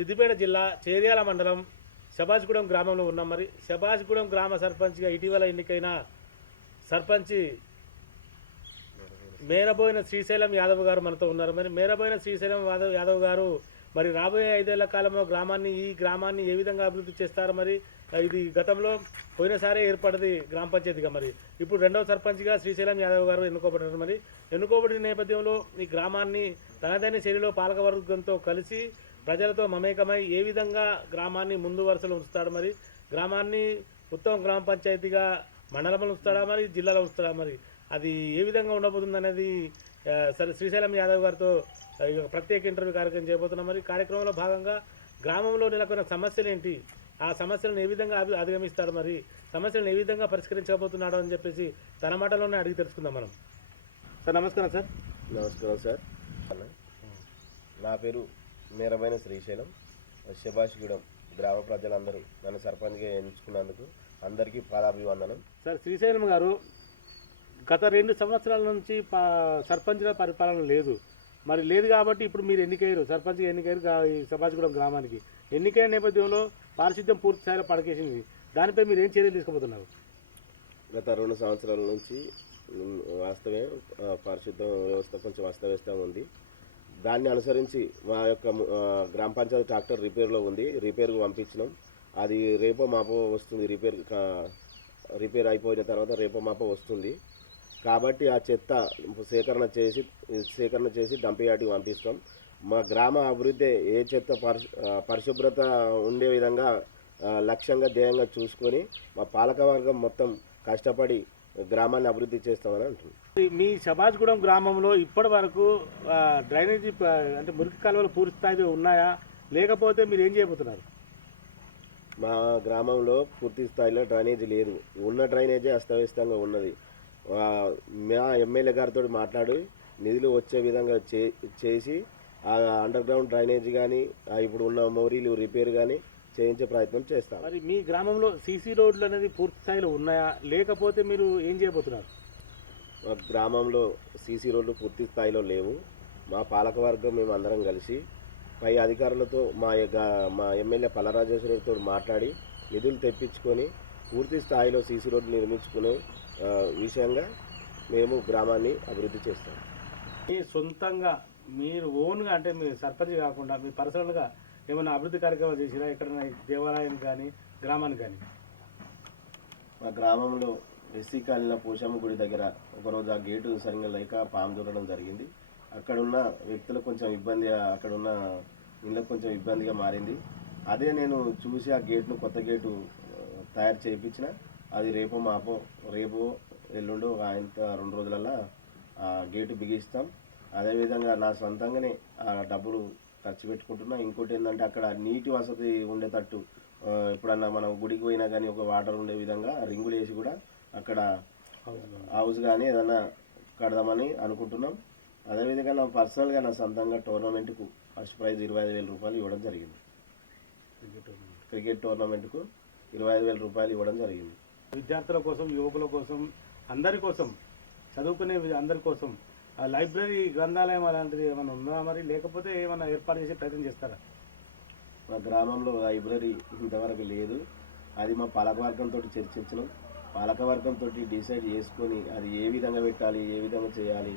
సిద్దిపేట జిల్లా చేర్యాల మండలం శబాజ్గూడెం గ్రామంలో ఉన్నాం. మరి శబాజ్గూడెం గ్రామ సర్పంచ్గా ఇటీవల ఎన్నికైన సర్పంచ్ మేరబోయిన శ్రీశైలం యాదవ్ గారు మనతో ఉన్నారు. మరి మేరబోయిన శ్రీశైలం యాదవ్ గారు మరి రాబోయే 5 ఏళ్ల కాలంలో ఈ గ్రామాన్ని ఏ విధంగా అభివృద్ధి చేస్తారు? మరి ఇది గతంలో పోయినసారే ఏర్పడింది గ్రామ పంచాయతీగా, మరి ఇప్పుడు రెండవ సర్పంచ్గా శ్రీశైలం యాదవ్ గారు ఎన్నుకోబడ్డారు. మరి ఎన్నుకోబడిన నేపథ్యంలో ఈ గ్రామాన్ని తనదైన శైలిలో పాలకవర్గంతో కలిసి ప్రజలతో మమేకమై ఏ విధంగా గ్రామాన్ని ముందు వరుసలో ఉంచుతాడు? మరి గ్రామాన్ని ఉత్తమ గ్రామ పంచాయతీగా మండలంలో ఉంచుతాడా, మరి జిల్లాలో ఉంచుతాడా? మరి అది ఏ విధంగా ఉండబోతుంది అనేది సరే శ్రీశైలం యాదవ్ గారితో ప్రత్యేక ఇంటర్వ్యూ కార్యక్రమం చేయబోతున్నాం. మరి కార్యక్రమంలో భాగంగా గ్రామంలో నెలకొన్న సమస్యలు ఏంటి, ఆ సమస్యలను ఏ విధంగా అధిగమిస్తాడు, మరి సమస్యలను ఏ విధంగా పరిష్కరించబోతున్నాడు అని చెప్పేసి తన మాటలోనే అడిగి తెలుసుకుందాం మనం. సార్ నమస్కారం. సార్ నమస్కారం సార్. నా పేరు మేరబోయిన శ్రీశైలం. శబాజ్గూడెం గ్రామ ప్రజలందరూ నన్ను సర్పంచ్గా ఎంచుకున్నందుకు అందరికీ పాదాభివందనం. సార్ శ్రీశైలం గారు గత 2 సంవత్సరాల నుంచి సర్పంచ్గా పరిపాలన లేదు, మరి లేదు కాబట్టి ఇప్పుడు మీరు ఎన్నికయ్యారు, సర్పంచ్గా ఎన్నికయ్యారు ఈ శబాజ్గూడెం గ్రామానికి. ఎన్నికైన నేపథ్యంలో పారిశుద్ధ్యం పూర్తి స్థాయిలో పడకేసింది, దానిపై మీరు ఏం చర్యలు తీసుకోబోతున్నారు? గత 2 సంవత్సరాల నుంచి వాస్తవే పారిశుద్ధ వ్యవస్థ కొంచెం అస్తవ్యస్తంగా ఉంది. దాన్ని అనుసరించి మా యొక్క గ్రామ పంచాయతీ ట్రాక్టర్ రిపేర్లో ఉంది, రిపేర్కు పంపించినాం. అది రేపో మాపో వస్తుంది, రిపేర్ అయిపోయిన తర్వాత రేపో మాపో వస్తుంది. కాబట్టి ఆ చెత్త సేకరణ చేసి డంప్ యార్డ్కి పంపిస్తాం. మా గ్రామ అభివృద్ధి ఏ చెత్త పరిశుభ్రత ఉండే విధంగా లక్ష్యంగా ధ్యేయంగా చూసుకొని మా పాలకవర్గం మొత్తం కష్టపడి గ్రామాన్ని అభివృద్ధి చేస్తామని అంటున్నాం. మీ శబాజ్గూడెం గ్రామంలో ఇప్పటి వరకు డ్రైనేజీ అంటే మురికి కాలువలు పూర్తి స్థాయిలో ఉన్నాయా, లేకపోతే మీరు ఏం చేయబోతున్నారు? మా గ్రామంలో పూర్తి స్థాయిలో డ్రైనేజీ లేదు, ఉన్న డ్రైనేజీ అస్తవ్యస్తంగా ఉన్నది. మా ఎమ్మెల్యే గారితో మాట్లాడి నిధులు వచ్చే విధంగా చేసి ఆ అండర్ గ్రౌండ్ డ్రైనేజీ కానీ ఇప్పుడు ఉన్న మోరీలు రిపేర్ కానీ చేయించే ప్రయత్నం చేస్తాం. మరి మీ గ్రామంలో సీసీ రోడ్లు అనేది పూర్తి స్థాయిలో ఉన్నాయా, లేకపోతే మీరు ఏం చేయబోతున్నారు? మా గ్రామంలో సీసీ రోడ్లు పూర్తి స్థాయిలో లేవు. మా పాలకవర్గం మేము అందరం కలిసి పై అధికారులతో మా ఎమ్మెల్యే పల్లరాజేశ్వరితో మాట్లాడి నిధులు తెప్పించుకొని పూర్తి స్థాయిలో సీసీ రోడ్లు నిర్మించుకునే విషయంగా మేము గ్రామాన్ని అభివృద్ధి చేస్తాం. మీ సొంతంగా మీరు ఓన్గా అంటే మీరు సర్పంచ్ కాకుండా మీ పర్సనల్గా ఏమైనా అభివృద్ధి కార్యక్రమాలు చేసినా ఎక్కడైనా దేవాలయానికి కానీ గ్రామానికి కానీ? మా గ్రామంలో ఎస్సీ కాలనీలో పోషమ్మ గుడి దగ్గర ఒకరోజు ఆ గేటు సరిగ్గా లేక పాము దూరడం జరిగింది. అక్కడున్న వ్యక్తులకు కొంచెం అక్కడున్న ఇళ్ళకు కొంచెం ఇబ్బందిగా మారింది. అదే నేను చూసి ఆ గేట్ను కొత్త గేటు తయారు చేయించిన. అది రేపు ఎల్లుండో ఇంత 2 రోజులలో ఆ గేటు బిగిస్తాం. అదేవిధంగా నా సొంతంగానే ఆ డబ్బులు ఖర్చు పెట్టుకుంటున్నా. ఇంకోటి ఏంటంటే అక్కడ నీటి వసతి ఉండేటట్టు ఎప్పుడన్నా మనం గుడికి పోయినా కానీ ఒక వాటర్ ఉండే విధంగా రింగులు వేసి కూడా అక్కడ హౌస్ కానీ ఏదన్నా కడదామని అనుకుంటున్నాం. అదేవిధంగా నా పర్సనల్గా నా సొంతంగా టోర్నమెంట్కు ఫస్ట్ ప్రైజ్ 25,000 రూపాయలు ఇవ్వడం జరిగింది. క్రికెట్ టోర్నమెంట్కు 25,000 రూపాయలు ఇవ్వడం జరిగింది. విద్యార్థుల కోసం, యువకుల కోసం, అందరి కోసం, చదువుకునే అందరి కోసం లైబ్రరీ గ్రంథాలయం అలాంటిది ఏమైనా ఉందా మరి, లేకపోతే ఏమైనా ఏర్పాటు చేసే ప్రయత్నం చేస్తారా? మా గ్రామంలో లైబ్రరీ ఇంతవరకు లేదు. అది మా పాలకవర్గంతో చర్చించడం, పాలకవర్గంతో డిసైడ్ చేసుకొని అది ఏ విధంగా పెట్టాలి, ఏ విధంగా చేయాలి,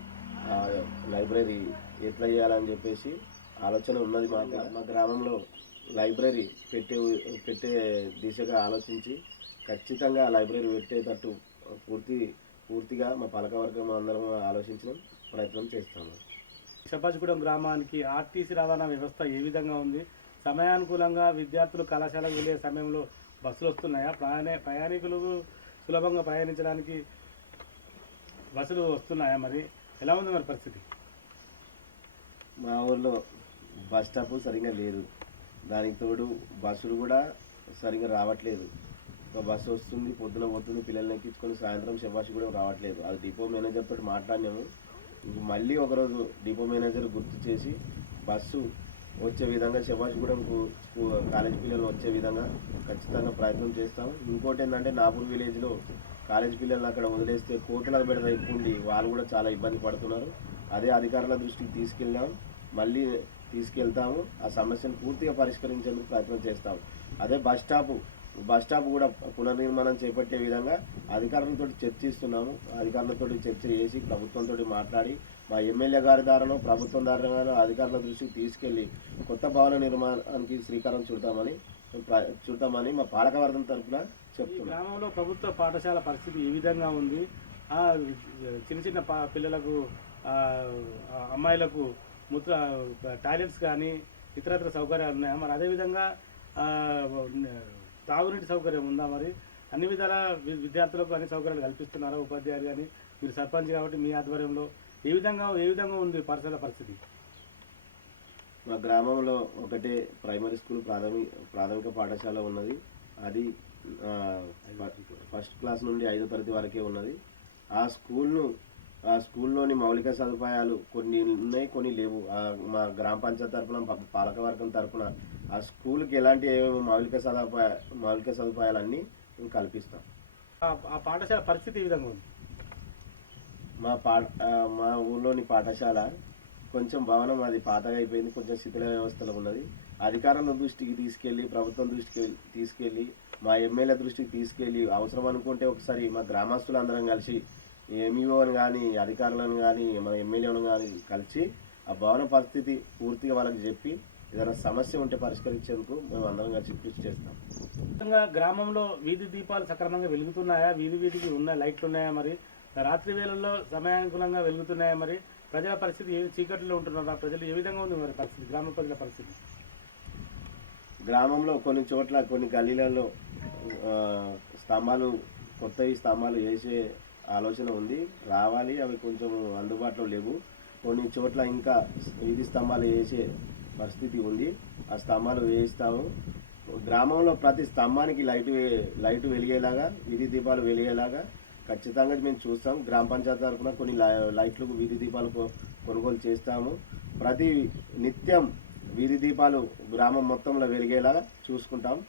లైబ్రరీ ఎట్లా చేయాలని చెప్పేసి ఆలోచన ఉన్నది. మా గ్రామంలో లైబ్రరీ పెట్టే దిశగా ఆలోచించి ఖచ్చితంగా లైబ్రరీ పెట్టేటట్టు పూర్తిగా మా పాలకవర్గం అందరం ఆలోచించిన ప్రయత్నం చేస్తాము. శబాజ్గూడెం గ్రామానికి ఆర్టీసీ రవాణా వ్యవస్థ ఏ విధంగా ఉంది? సమయానుకూలంగా విద్యార్థులు కళాశాలకు వెళ్ళే సమయంలో బస్సులు వస్తున్నాయా? ప్రయాణికులు సులభంగా ప్రయాణించడానికి బస్సులు వస్తున్నాయా? మరి ఎలా ఉంది మరి పరిస్థితి? మా ఊళ్ళో బస్ స్టాప్ సరిగ్గా లేదు, దానికి తోడు బస్సులు కూడా సరిగ్గా రావట్లేదు. ఒక బస్సు వస్తుంది, పొద్దున పోతుంది, పిల్లల్ని ఎక్కించుకొని సాయంత్రం శబాజ్గూడెం రావట్లేదు. అది డిపో మేనేజర్ తోటి మాట్లాడినాము. మళ్ళీ ఒకరోజు డిపో మేనేజర్ గుర్తు చేసి బస్సు వచ్చే విధంగా శబాజ్గూడెంకు కాలేజ్ పిల్లలు వచ్చే విధంగా ఖచ్చితంగా ప్రయత్నం చేస్తాం. ఇంకోటి ఏంటంటే నాపూర్ విలేజ్లో కాలేజ్ పిల్లల్ని అక్కడ వదిలేస్తే కోట్ల బెడద ఎక్కుండి వాళ్ళు కూడా చాలా ఇబ్బంది పడుతున్నారు. అదే అధికారుల దృష్టికి తీసుకెళ్ళాం. మళ్ళీ తీసుకెళ్తాము. ఆ సమస్యను పూర్తిగా పరిష్కరించేందుకు ప్రయత్నం చేస్తాము. అదే బస్ స్టాప్ కూడా పునర్నిర్మాణం చేపట్టే విధంగా అధికారులతో చర్చిస్తున్నాము. అధికారులతో చర్చ చేసి ప్రభుత్వంతో మాట్లాడి మా ఎమ్మెల్యే గారి ద్వారానో ప్రభుత్వం ద్వారానో అధికారుల దృష్టికి తీసుకెళ్లి కొత్త భవన నిర్మాణానికి శ్రీకారం చుడతామని మా పాలకవర్గం తరఫున చెప్తున్నాం. గ్రామంలో ప్రభుత్వ పాఠశాల పరిస్థితి ఏ విధంగా ఉంది? చిన్న చిన్న పిల్లలకు అమ్మాయిలకు టాయిలెట్స్ కానీ ఇతరత్ర సౌకర్యాలు ఉన్నాయా? మరి అదేవిధంగా తాగునీటి సౌకర్యం ఉందా? మరి అన్ని విధాల విద్యార్థులకు అన్ని సౌకర్యాలు కల్పిస్తున్నారా ఉపాధ్యాయులు కానీ? మీరు సర్పంచ్ కాబట్టి మీ ఆధ్వర్యంలో ఏ విధంగా ఉంది పాఠశాల పరిస్థితి? మా గ్రామంలో ఒకటే ప్రైమరీ స్కూల్ ప్రాథమిక పాఠశాల ఉన్నది. అది ఫస్ట్ క్లాస్ నుండి 5వ తరగతి వరకే ఉన్నది. ఆ స్కూల్లోని మౌలిక సదుపాయాలు కొన్ని ఉన్నాయి, కొన్ని లేవు. మా గ్రామ పంచాయతీ తరఫున పాలకవర్గం తరఫున ఆ స్కూల్కి ఎలాంటి మౌలిక సదుపాయాలన్నీ మేము కల్పిస్తాం. ఆ పాఠశాల పరిస్థితి ఈ విధంగా ఉంది. మా ఊళ్ళోని పాఠశాల కొంచెం భవనం అది పాతగా అయిపోయింది, కొంచెం శిథిల వ్యవస్థలో ఉన్నది. అధికారుల దృష్టికి తీసుకెళ్ళి ప్రభుత్వం దృష్టికి తీసుకెళ్ళి మా ఎమ్మెల్యే దృష్టికి తీసుకెళ్ళి అవసరం అనుకుంటే ఒకసారి మా గ్రామస్తులందరం కలిసి ఎంఈఓని కానీ అధికారులను కానీ మన ఎమ్మెల్యేలను కానీ కలిసి ఆ భవన పరిస్థితి పూర్తిగా వాళ్ళకి చెప్పి ఏదైనా సమస్య ఉంటే పరిష్కరించేందుకు మేము అందరం కలిసి కృషి చేస్తాం. మొత్తంగా గ్రామంలో వీధి దీపాలు సక్రమంగా వెలుగుతున్నాయా? వీధికి ఉన్న లైట్లు ఉన్నాయా? మరి రాత్రి వేళల్లో సమయానుకూలంగా వెలుగుతున్నాయా? మరి ప్రజల పరిస్థితి చీకట్లో ఉంటున్నారా? ప్రజలు ఏ విధంగా ఉంది మరి పరిస్థితి, గ్రామ ప్రజల పరిస్థితి? గ్రామంలో కొన్ని చోట్ల కొన్ని గల్లీలలో కొత్తవి స్తంభాలు వేసే ఆలోచన ఉంది, రావాలి. అవి కొంచెం అందుబాటులో లేవు. కొన్ని చోట్ల ఇంకా వీధి స్తంభాలు వేసే పరిస్థితి ఉంది. ఆ స్తంభాలు వేయిస్తాము. గ్రామంలో ప్రతి స్తంభానికి లైటు వెలిగేలాగా, వీధి దీపాలు వెలిగేలాగా ఖచ్చితంగా మేము చూస్తాం. గ్రామ పంచాయతీ తరఫున కొన్ని లైట్లు వీధి దీపాలు కొనుగోలు చేస్తాము. ప్రతి నిత్యం వీధి దీపాలు గ్రామం మొత్తంలో వెలిగేలాగా చూసుకుంటాం.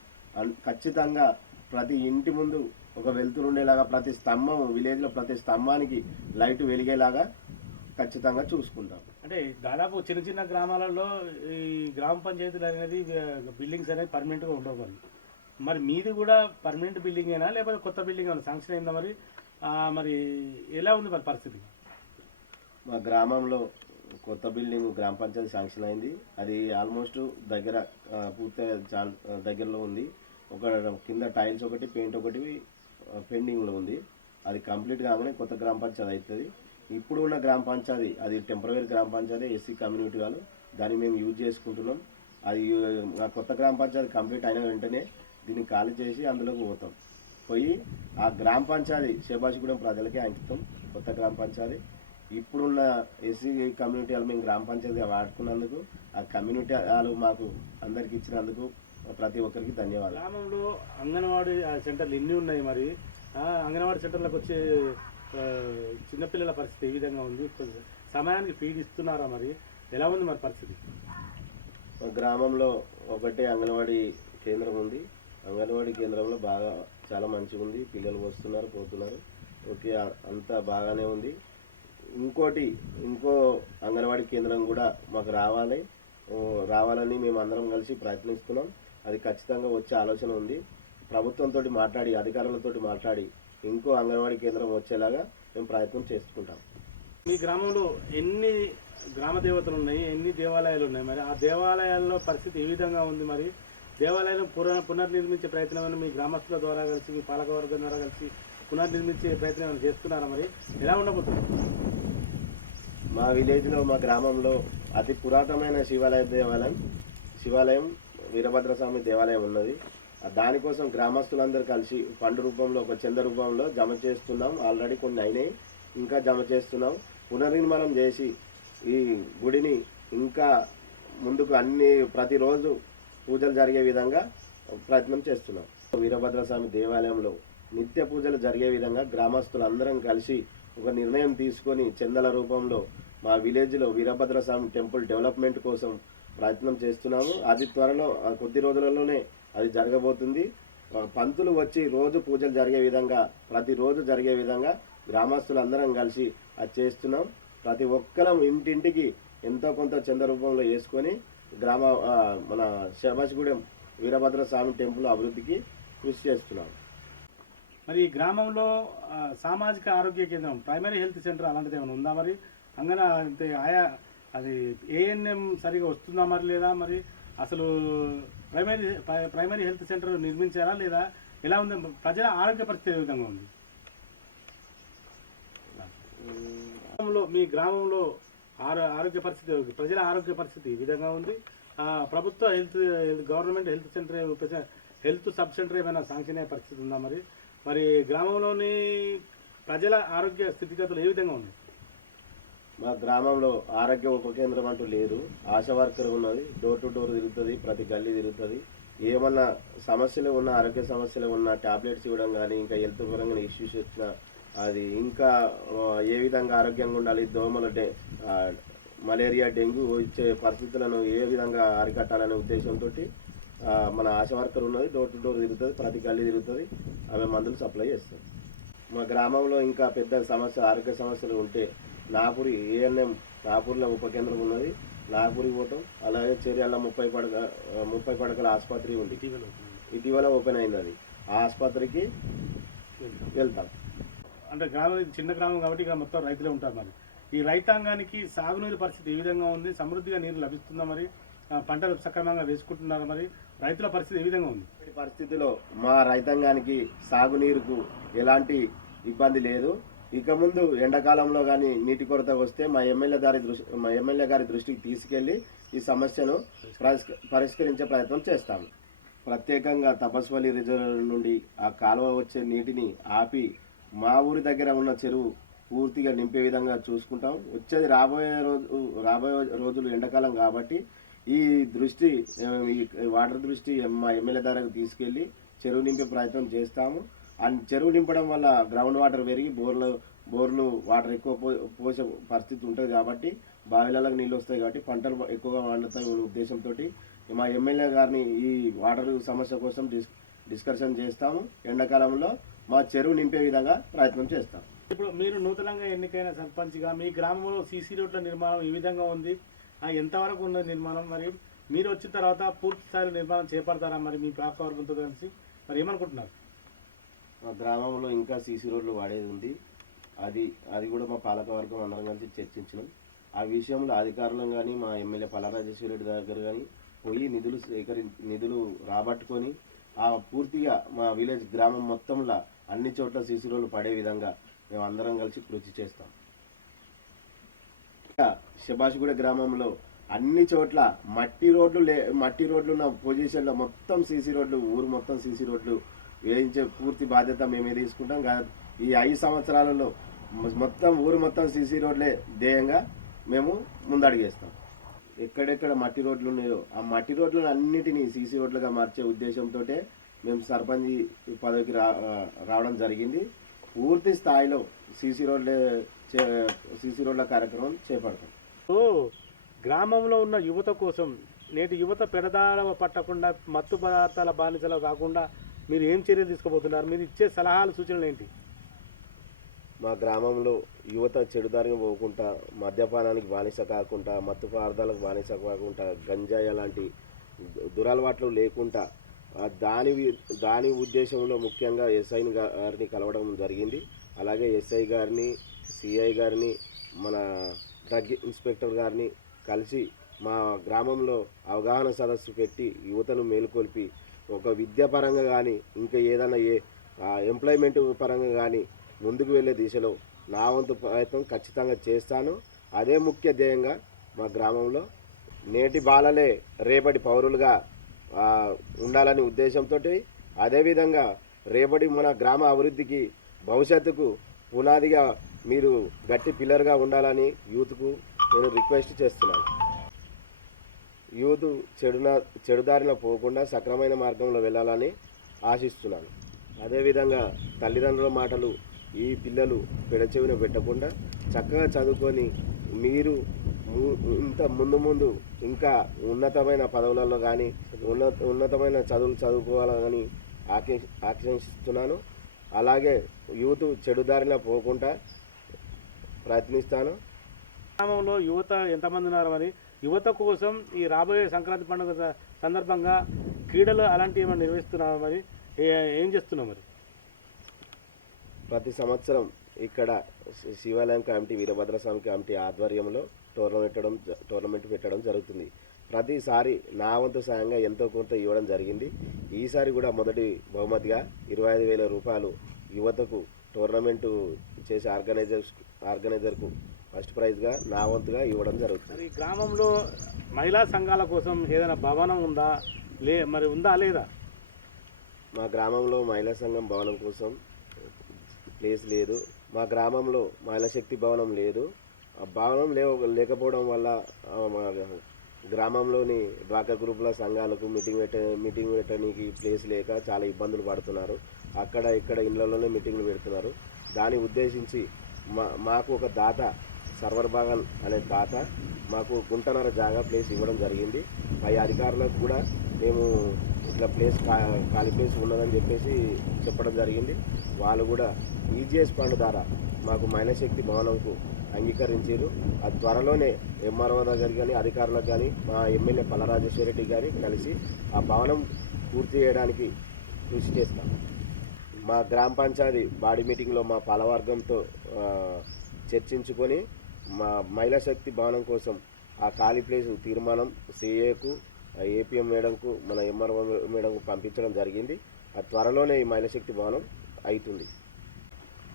ఖచ్చితంగా ప్రతి ఇంటి ముందు ఒక వెలుతురు ఉండేలాగా, ప్రతి స్తంభం విలేజ్లో ప్రతి స్తంభానికి లైటు వెలిగేలాగా ఖచ్చితంగా చూసుకుంటాం. అంటే దాదాపు చిన్న చిన్న గ్రామాలలో ఈ గ్రామ పంచాయతీలు అనేది బిల్డింగ్స్ అనేది పర్మనెంట్గా ఉండవు. మరి మీది కూడా పర్మనెంట్ బిల్డింగ్ అయినా లేకపోతే కొత్త బిల్డింగ్ అయినా శాంక్షన్ అయిందా? మరి ఎలా ఉంది మరి పరిస్థితి? మా గ్రామంలో కొత్త బిల్డింగ్ గ్రామ పంచాయతీ శాంక్షన్ అయింది. అది ఆల్మోస్ట్ పూర్తిగా దగ్గరలో ఉంది. ఒక కింద టైల్స్ ఒకటి, పెయింట్ ఒకటి పెండింగ్లో ఉంది. అది కంప్లీట్ కాగానే కొత్త గ్రామ పంచాయతీ అవుతుంది. ఇప్పుడు ఉన్న గ్రామ పంచాయతీ అది టెంపరరీ గ్రామ పంచాయతీ, ఎస్సీ కమ్యూనిటీ వాళ్ళు దాన్ని మేము యూజ్ చేసుకుంటున్నాం. అది కొత్త గ్రామ పంచాయతీ కంప్లీట్ అయిన వెంటనే దీన్ని ఖాళీ చేసి అందులోకి పోయి ఆ గ్రామ పంచాయతీ శేబాజిగూడెం ప్రజలకే అంకితం. కొత్త గ్రామ పంచాయతీ ఇప్పుడున్న ఎస్సీ కమ్యూనిటీ వాళ్ళు మేము గ్రామ పంచాయతీగా వాడుకున్నందుకు, ఆ కమ్యూనిటీ వాళ్ళు మాకు అందరికి ఇచ్చినందుకు ప్రతి ఒక్కరికి ధన్యవాదాలు. గ్రామంలో అంగన్వాడీ సెంటర్లు ఎన్ని ఉన్నాయి? మరి అంగన్వాడీ సెంటర్లకు వచ్చే చిన్నపిల్లల పరిస్థితి ఏ విధంగా ఉంది? సమయానికి ఫీడ్ ఇస్తున్నారా? మరి ఎలా ఉంది మరి పరిస్థితి? గ్రామంలో ఒకటే అంగన్వాడీ కేంద్రం ఉంది. అంగన్వాడీ కేంద్రంలో చాలా మంచిగా ఉంది. పిల్లలు వస్తున్నారు, పోతున్నారు. ఓకే, అంతా బాగానే ఉంది. ఇంకో అంగన్వాడీ కేంద్రం కూడా మాకు రావాలని మేము అందరం కలిసి ప్రయత్నిస్తున్నాం. అది ఖచ్చితంగా వచ్చే ఆలోచన ఉంది. ప్రభుత్వంతో మాట్లాడి, అధికారులతో మాట్లాడి ఇంకో అంగన్వాడీ కేంద్రం వచ్చేలాగా మేము ప్రయత్నం చేసుకుంటాం. మీ గ్రామంలో ఎన్ని గ్రామ దేవతలు ఉన్నాయి? ఎన్ని దేవాలయాలు ఉన్నాయి? మరి ఆ దేవాలయాల్లో పరిస్థితి ఏ విధంగా ఉంది? మరి దేవాలయాలను పునర్నిర్మించే ప్రయత్నం మీ గ్రామస్తుల ద్వారా కలిసి, మీ పాలకవర్గం ద్వారా కలిసి పునర్నిర్మించే ప్రయత్నం ఏమైనా చేస్తున్నారా? మరి ఎలా ఉండబోతుంది? మా విలేజ్లో, మా గ్రామంలో అతి పురాతనమైన శివాలయం వీరభద్రస్వామి దేవాలయం ఉన్నది. దానికోసం గ్రామస్తులందరూ కలిసి ఫండ్ రూపంలో, ఒక చంద రూపంలో జమ చేస్తున్నాం. ఆల్రెడీ కొన్ని అయినాయి, ఇంకా జమ చేస్తున్నాం. పునర్నిర్మాణం చేసి ఈ గుడిని ఇంకా ముందుకు ప్రతిరోజు పూజలు జరిగే విధంగా ప్రయత్నం చేస్తున్నాం. వీరభద్రస్వామి దేవాలయంలో నిత్య పూజలు జరిగే విధంగా గ్రామస్తులందరం కలిసి ఒక నిర్ణయం తీసుకొని చందల రూపంలో మా విలేజ్లో వీరభద్రస్వామి టెంపుల్ డెవలప్మెంట్ కోసం ప్రయత్నం చేస్తున్నాము. అది త్వరలో కొద్ది రోజులలోనే అది జరగబోతుంది. పంతులు వచ్చి రోజు పూజలు ప్రతిరోజు జరిగే విధంగా గ్రామస్తులందరం కలిసి అది చేస్తున్నాం. ప్రతి ఒక్కరం ఇంటింటికి ఎంతో కొంత చంద రూపంలో వేసుకొని గ్రామ మన శబాష్గూడెం వీరభద్ర స్వామి టెంపుల్ అభివృద్ధికి కృషి చేస్తున్నాం. మరి ఈ గ్రామంలో సామాజిక ఆరోగ్య కేంద్రం, ప్రైమరీ హెల్త్ సెంటర్ అలాంటిది ఏమైనా ఉందా? మరి అంటే ఆయా అది ఏఎన్ఎం సరిగా వస్తుందా మరి, లేదా మరి అసలు ప్రైమరీ హెల్త్ సెంటర్ నిర్మించారా లేదా, ఎలా ఉంది? ప్రజల ఆరోగ్య పరిస్థితి ఏ విధంగా ఉంది? మీ గ్రామంలో ఆరోగ్య పరిస్థితి, ప్రజల ఆరోగ్య పరిస్థితి ఈ విధంగా ఉంది. ప్రభుత్వ government health centre, health sub centre ఏమైనా శాంక్షన్ అయ్యే పరిస్థితి ఉందా? మరి గ్రామంలోని ప్రజల ఆరోగ్య స్థితిగతులు ఏ విధంగా ఉన్నాయి? మా గ్రామంలో ఆరోగ్య ఉప కేంద్రం అంటూ లేదు. ఆశా వర్కర్ ఉన్నది, డోర్ టు డోర్ తిరుగుతుంది, ప్రతి గల్లీ తిరుగుతుంది. ఏమన్నా సమస్యలు ఉన్నా, ఆరోగ్య సమస్యలు ఉన్నా టాబ్లెట్స్ ఇవ్వడం కానీ, ఇంకా హెల్త్ పరంగా ఇష్యూస్ వచ్చినా, అది ఇంకా ఏ విధంగా ఆరోగ్యంగా ఉండాలి, దోమల మలేరియా డెంగ్యూ వచ్చే పరిస్థితులను ఏ విధంగా అరికట్టాలనే ఉద్దేశంతో మన ఆశా వర్కర్ ఉన్నది, డోర్ టు డోర్ తిరుగుతుంది, ప్రతి గల్లీ తిరుగుతుంది, ఆమె మందులు సప్లై చేస్తుంది. మా గ్రామంలో ఇంకా పెద్ద సమస్య ఆరోగ్య సమస్యలు ఉంటే నాగపూరి ఏఎన్ఎం నాగపూర్లో ఉప కేంద్రం ఉన్నది, నాగపూరికి పోతాం. అలాగే చేర్యాల 30 పడకల ఆసుపత్రి ఉంది, ఇటీవల ఓపెన్ అయింది, అది ఆ ఆసుపత్రికి వెళ్తాం. అంటే గ్రామం చిన్న గ్రామం కాబట్టి ఇక్కడ మొత్తం రైతులే ఉంటారు. మరి ఈ రైతాంగానికి సాగునీరు పరిస్థితి ఏ విధంగా ఉంది? సమృద్ధిగా నీరు లభిస్తుందా? మరి పంటలు సక్రమంగా వేసుకుంటున్నారా? మరి రైతుల పరిస్థితి ఏ విధంగా ఉంది? ఈ పరిస్థితిలో మా రైతాంగానికి సాగునీరుకు ఎలాంటి ఇబ్బంది లేదు. ఇక ముందు ఎండాకాలంలో కానీ నీటి కొరత వస్తే మా ఎమ్మెల్యే గారి దృష్టికి తీసుకెళ్లి ఈ సమస్యను పరిష్కరించే ప్రయత్నం చేస్తాము. ప్రత్యేకంగా తపస్వలి రిజర్వ్ నుండి ఆ కాలువ వచ్చే నీటిని ఆపి మా ఊరి దగ్గర ఉన్న చెరువు పూర్తిగా నింపే విధంగా చూసుకుంటాం. వచ్చేది రాబోయే రోజులు ఎండాకాలం కాబట్టి ఈ వాటర్ దృష్టి మా ఎమ్మెల్యే దగ్గరకు తీసుకెళ్లి చెరువు నింపే ప్రయత్నం చేస్తాము. చెరువు నింపడం వల్ల గ్రౌండ్ వాటర్ పెరిగి బోర్లు వాటర్ ఎక్కువ పోసే పరిస్థితి ఉంటుంది కాబట్టి బావిలకు నీళ్ళు వస్తాయి కాబట్టి పంటలు ఎక్కువగా పండుతాయి ఉద్దేశంతో మా ఎమ్మెల్యే గారిని ఈ వాటర్ సమస్య కోసం డిస్కషన్ చేస్తాము. ఎండాకాలంలో మా చెరువు నింపే విధంగా ప్రయత్నం చేస్తాం. ఇప్పుడు మీరు నూతనంగా ఎన్నికైన సర్పంచ్గా మీ గ్రామంలో సీసీ రోడ్ల నిర్మాణం ఏ విధంగా ఉంది? ఎంతవరకు ఉన్నది నిర్మాణం? మరి మీరు వచ్చిన తర్వాత పూర్తి స్థాయిలో నిర్మాణం చేపడతారా? మరి మీ పాలకవర్గంతో కలిసి మరి ఏమనుకుంటున్నారు? మా గ్రామంలో ఇంకా సీసీ రోడ్లు వాడేది ఉంది. అది కూడా మా పాలకవర్గం అందరం కలిసి చర్చించినాం. ఆ విషయంలో అధికారులను కానీ మా ఎమ్మెల్యే పల్లారాజేశ్వర రెడ్డి దగ్గర కానీ పోయి నిధులు రాబట్టుకొని పూర్తిగా మా విలేజ్ గ్రామం మొత్తంలో అన్ని చోట్ల సీసీ రోడ్లు పడే విధంగా మేము అందరం కలిసి కృషి చేస్తాం. శబాష్గూడ గ్రామంలో అన్ని చోట్ల మట్టి రోడ్లు ఉన్న పొజిషన్లో మొత్తం సీసీ రోడ్లు, ఊరు మొత్తం సీసీ రోడ్లు వేయించే పూర్తి బాధ్యత మేమే తీసుకుంటాం. ఈ 5 సంవత్సరాలలో మొత్తం ఊరు మొత్తం సీసీ రోడ్లే ధ్యేయంగా మేము ముందడుగేస్తాం. ఎక్కడెక్కడ మట్టి రోడ్లు ఉన్నాయో ఆ మట్టి రోడ్లను అన్నిటినీ సీసీ రోడ్లుగా మార్చే ఉద్దేశంతో మేము సర్పంచ్ పదవికి రావడం జరిగింది. పూర్తి స్థాయిలో సీసీ రోడ్ల కార్యక్రమం చేపడతాం. గ్రామంలో ఉన్న యువత కోసం నేటి యువత పెడదార పట్టకుండా మత్తు పదార్థాల బానిసలు కాకుండా మీరు ఏం చర్యలు తీసుకోబోతున్నారు? మీరు ఇచ్చే సలహాలు, సూచనలు ఏంటి? మా గ్రామంలో యువత చెడుదారిని పోకుండా, మద్యపానానికి బానిస కాకుండా, మత్తు పదార్థాలకు బానిస కాకుండా, గంజాయి లాంటి దురలవాట్లు లేకుండా దాని ఉద్దేశంలో ముఖ్యంగా ఎస్ఐ గారిని కలవడం జరిగింది. అలాగే ఎస్ఐ గారిని, సిఐ గారిని, మన డ్రగ్ ఇన్స్పెక్టర్ గారిని కలిసి మా గ్రామంలో అవగాహన సదస్సు పెట్టి యువతను మేలుకొల్పి ఒక విద్యాపరంగా కానీ ఇంకా ఏదైనా ఎంప్లాయ్మెంట్ పరంగా కానీ ముందుకు వెళ్ళే దిశలో నా వంతు ప్రయత్నం ఖచ్చితంగా చేస్తాను. అదే ముఖ్య ధ్యేయంగా మా గ్రామంలో నేటి బాలలే రేపటి పౌరులుగా ఉండాలని ఉద్దేశంతో, అదేవిధంగా రేపటి మన గ్రామ అభివృద్ధికి భవిష్యత్తుకు పునాదిగా మీరు గట్టి పిల్లర్గా ఉండాలని యూత్కు నేను రిక్వెస్ట్ చేస్తున్నాను. యూత్ చెడుదారిన పోకుండా సక్రమైన మార్గంలో వెళ్ళాలని ఆశిస్తున్నాను. అదేవిధంగా తల్లిదండ్రుల మాటలు ఈ పిల్లలు పెడచెవిన పెట్టకుండా చక్కగా చదువుకొని మీరు ఇంత ముందు ఇంకా ఉన్నతమైన పదవులలో కానీ ఉన్నతమైన చదువులు చదువుకోవాలని ఆకాంక్షిస్తున్నాను. అలాగే యూత్ చెడుదారిన పోకుండా ప్రయత్నిస్తాను. గ్రామంలో యువత ఎంతమంది ఉన్నారు? మరి యువత కోసం ఈ రాబోయే సంక్రాంతి పండుగ సందర్భంగా క్రీడలు అలాంటివి ఏమైనా నిర్వహిస్తున్నావా మరి ఏం చేస్తున్నావు మరి? ప్రతి సంవత్సరం ఇక్కడ శివాలయం కమిటీ వీరభద్రస్వామి కమిటీ ఆధ్వర్యంలో టోర్నమెంట్ పెట్టడం జరుగుతుంది. ప్రతిసారి నా వంతు సాయంగా ఎంతో కొంత ఇవ్వడం జరిగింది. ఈసారి కూడా మొదటి బహుమతిగా 25,000 రూపాయలు యువతకు టోర్నమెంటు చేసే ఆర్గనైజర్కు ఫస్ట్ ప్రైజ్గా నా వంతుగా ఇవ్వడం జరుగుతుంది. మరి గ్రామంలో మహిళా సంఘాల కోసం ఏదైనా భవనం ఉందా మరి ఉందా లేదా? మా గ్రామంలో మహిళా సంఘం భవనం కోసం ప్లేస్ లేదు. మా గ్రామంలో మహిళా శక్తి భవనం లేదు. ఆ భవనం లేకపోవడం వల్ల మా గ్రామంలోని డ్వాక్రా గ్రూపుల సంఘాలకు మీటింగ్ పెట్టడానికి ప్లేస్ లేక చాలా ఇబ్బందులు పడుతున్నారు. అక్కడ ఇక్కడ ఇళ్లలోనే మీటింగ్లు పెడుతున్నారు. దాన్ని ఉద్దేశించి మాకు ఒక దాత సర్వర్ భాగం అనే దాత మాకు గుంటన్నర జాగా ప్లేస్ ఇవ్వడం జరిగింది. పై అధికారులకు కూడా మేము ఇట్లా ఖాళీ ప్లేస్ ఉన్నదని చెప్పేసి చెప్పడం జరిగింది. వాళ్ళు కూడా ఈజీఎస్ ఫండ్ ద్వారా మాకు మహిళా శక్తి భవనంకు అంగీకరించారు. అది త్వరలోనే ఎంఆర్ఓ దగ్గర కానీ అధికారులకు కానీ మా ఎమ్మెల్యే పల్లరాజేశ్వర రెడ్డి గారి కలిసి ఆ భవనం పూర్తి చేయడానికి కృషి చేస్తాం. మా గ్రామ పంచాయతీ బాడీ మీటింగ్లో మా పాలవర్గంతో చర్చించుకొని మా మహిళా శక్తి భవనం కోసం ఆ ఖాళీ ప్లేసు తీర్మానం సిఏకు ఏపీఎం మేడంకు మన ఎంఆర్ఓ మేడంకు పంపించడం జరిగింది. అది త్వరలోనే ఈ మహిళా శక్తి భవనం అవుతుంది.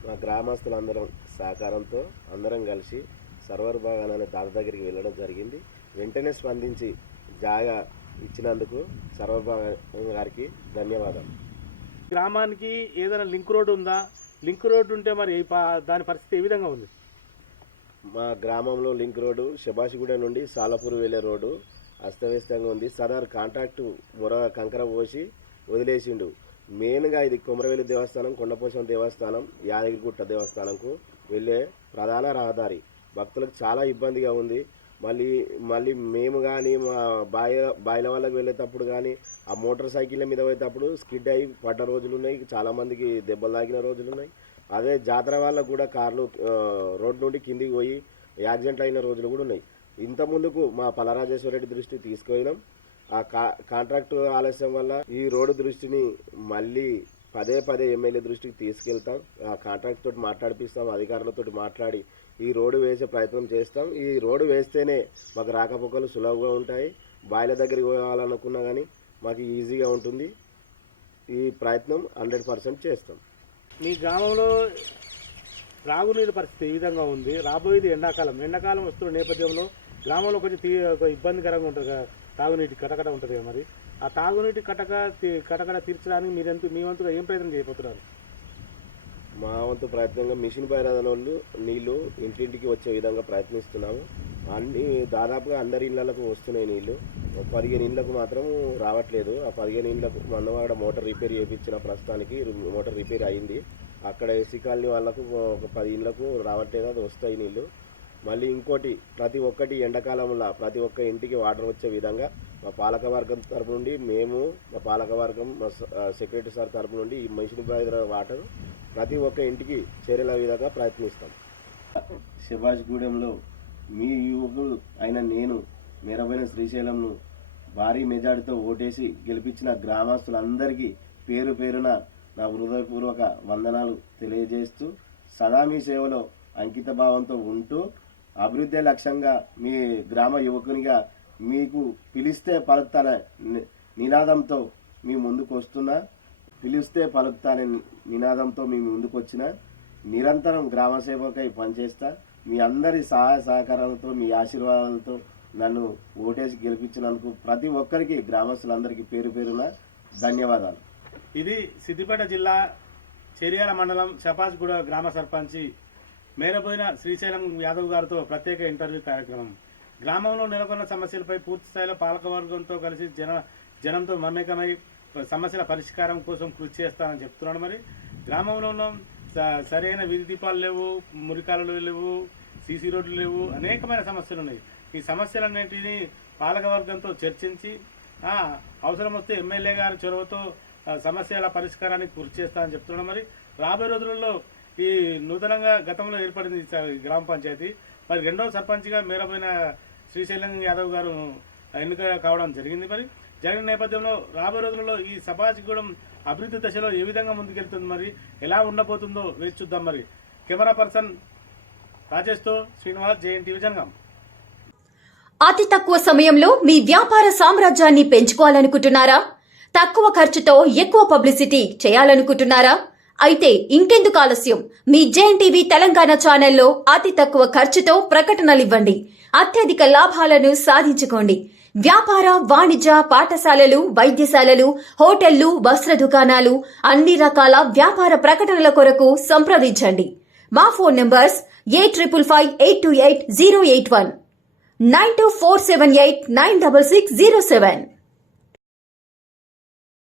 మా గ్రామస్తులందరం సహకారంతో అందరం కలిసి సర్వర్ భాగాన్ని అనే దాని దగ్గరికి వెళ్ళడం జరిగింది. వెంటనే స్పందించి జాగా ఇచ్చినందుకు సర్వర్ భాగం గారికి ధన్యవాదాలు. గ్రామానికి ఏదైనా లింక్ రోడ్డు ఉందా? లింక్ రోడ్డు ఉంటే మరి దాని పరిస్థితి ఏ విధంగా ఉంది? మా గ్రామంలో లింక్ రోడ్డు శబాషిగూడ నుండి సాలపూర్ వెళ్ళే రోడ్డు అస్తవ్యస్తంగా ఉంది. సదర్ కాంట్రాక్టు కంకర పోసి వదిలేసిండు. మెయిన్గా ఇది కొమరవెల్లి దేవస్థానం, కొండపోచం దేవస్థానం, యాదగిరిగుట్ట దేవస్థానంకు వెళ్ళే ప్రధాన రహదారి. భక్తులకు చాలా ఇబ్బందిగా ఉంది. మళ్ళీ మేము కానీ మా బాయిల వాళ్ళకి వెళ్ళేటప్పుడు కానీ ఆ మోటార్ సైకిళ్ళ మీద పోయేటప్పుడు స్కిడ్ అయ్యి పడ్డ రోజులు ఉన్నాయి. చాలామందికి దెబ్బలు తాగిన రోజులు ఉన్నాయి. అదే జాతర వాళ్ళకు కూడా కార్లు రోడ్డు నుండి కిందికి పోయి యాక్సిడెంట్లు అయిన రోజులు కూడా ఉన్నాయి. ఇంత ముందుకు మా పల్లరాజేశ్వర రెడ్డి దృష్టికి తీసుకుపోయినాం. ఆ కాంట్రాక్టు ఆలస్యం వల్ల ఈ రోడ్డు దృష్టిని మళ్ళీ పదే ఎమ్మెల్యే దృష్టికి తీసుకెళ్తాం. ఆ కాంట్రాక్ట్ తోటి మాట్లాడిపిస్తాం, అధికారులతో మాట్లాడి ఈ రోడ్డు వేసే ప్రయత్నం చేస్తాం. ఈ రోడ్డు వేస్తేనే మాకు రాకపోకలు సులభంగా ఉంటాయి. బాయిల దగ్గరికి పోవాలనుకున్నా కానీ మాకు ఈజీగా ఉంటుంది. ఈ ప్రయత్నం 100% చేస్తాం. మీ గ్రామంలో త్రాగునీరు పరిస్థితి ఏ విధంగా ఉంది? రాబోయేది ఎండాకాలం వస్తున్న నేపథ్యంలో గ్రామంలో కొంచెం ఇబ్బందికరంగా ఉంటుంది కదా, తాగునీటి కటకట ఉంటుంది కదా. మరి ఆ తాగునీటి కటకట తీర్చడానికి మీ వంతుగా ఏం ప్రయత్నం చేయబోతున్నారు? మా వంతు ప్రయత్నంగా మిషన్ భగీరథ నీళ్లు ఇంటింటికి వచ్చే విధంగా ప్రయత్నిస్తున్నాము. దాదాపుగా అందరి ఇళ్లకు వస్తున్నాయి నీళ్లు. 15 ఇళ్లకు మాత్రం రావట్లేదు. ఆ 15 ఇళ్లకు మందవాడ మోటార్ రిపేర్ చేయించిన ప్రస్తుతానికి మోటార్ రిపేర్ అయింది. అక్కడ ఎస్సీ కాలనీ వాళ్ళకు ఒక 10 ఇళ్లకు రావట్లేదు. అది వస్తాయి నీళ్లు. మళ్ళీ ఇంకోటి ప్రతి ఒక్కటి ఎండాకాలంలో ప్రతి ఒక్క ఇంటికి వాటర్ వచ్చే విధంగా మా పాలకవర్గం తరపు నుండి మా పాలకవర్గం మా సెక్రటరీ సార్ తరపు నుండి ఈ మిషన్ భగీరథ వాటర్ ప్రతి ఒక్క ఇంటికి చేరేలా విధంగా ప్రయత్నిస్తాం. శబాష్గూడెంలో మీ యువకుడు అయిన నేను మేరబోయిన శ్రీశైలంను భారీ మెజార్టీతో ఓటేసి గెలిపించిన గ్రామస్తులందరికీ పేరు పేరున నా హృదయపూర్వక వందనాలు తెలియజేస్తూ సదా మీ సేవలో అంకిత భావంతో ఉంటూ అభివృద్ధి లక్ష్యంగా మీ గ్రామ యువకునిగా మీకు పిలిస్తే పలుకుతానే నినాదంతో మీ ముందుకు వస్తున్నా. పిలిస్తే పలుకుతానే నినాదంతో మీ ముందుకు వచ్చిన నిరంతరం గ్రామ సేవకై పనిచేస్తా. మీ అందరి సహాయ సహకారాలతో మీ ఆశీర్వాదాలతో నన్ను ఓటేసి గెలిపించినందుకు ప్రతి ఒక్కరికి గ్రామస్తులందరికీ పేరు పేరున ధన్యవాదాలు. ఇది సిద్దిపేట జిల్లా చెరియాల మండలం షపాజ్గూడ గ్రామ సర్పంచి మేరబోయిన శ్రీశైలం యాదవ్ గారితో ప్రత్యేక ఇంటర్వ్యూ కార్యక్రమం. గ్రామంలో నెలకొన్న సమస్యలపై పూర్తి స్థాయిలో పాలకవర్గంతో కలిసి జనంతో మమేకమై సమస్యల పరిష్కారం కోసం కృషి చేస్తానని చెప్తున్నాడు. మరి గ్రామంలో సరైన వీధి దీపాలు లేవు, మురికాలు లేవు, సీసీ రోడ్లు లేవు, అనేకమైన సమస్యలు ఉన్నాయి. ఈ సమస్యలన్నింటినీ పాలకవర్గంతో చర్చించి అవసరం వస్తే ఎమ్మెల్యే గారి చొరవతో సమస్యల పరిష్కారానికి కృషి చేస్తానని చెప్తున్నాడు. మరి రాబోయే రోజులలో ఈ నూతనంగా గతంలో ఏర్పడింది గ్రామ పంచాయతీ, మరి రెండవ సర్పంచ్గా మేరబోయిన శ్రీశైలం యాదవ్ గారు ఎన్నిక కావడం జరిగింది. మరి జరిగిన నేపథ్యంలో రాబోయే రోజులలో ఈ సభాజిగూడెం అభివృద్ధి దశలో ఏ విధంగా ముందుకెళ్తుంది, మరి ఎలా ఉండబోతుందో వేచి చూద్దాం. మరి కెమెరా పర్సన్ రాజేష్తో శ్రీనివాస్, జేఎన్టీవీ జనగాం. అతి తక్కువ సమయంలో మీ వ్యాపార సామ్రాజ్యాన్ని పెంచుకోవాలనుకుంటున్నారా? తక్కువ ఖర్చుతో ఎక్కువ పబ్లిసిటీ చేయాలనుకుంటున్నారా? అయితే ఇంకెందుకు ఆలస్యం, మీ జేఎన్టీవీ తెలంగాణ ఛానల్లో అతి తక్కువ ఖర్చుతో ప్రకటనలివ్వండి, అత్యధిక లాభాలను సాధించుకోండి. వ్యాపార, వాణిజ్య, పాఠశాలలు, వైద్యశాలలు, హోటళ్లు, వస్త్ర దుకాణాలు, అన్ని రకాల వ్యాపార ప్రకటనల కొరకు సంప్రదించండి. మా ఫోన్ నంబర్స్ 8558280881 9247896607.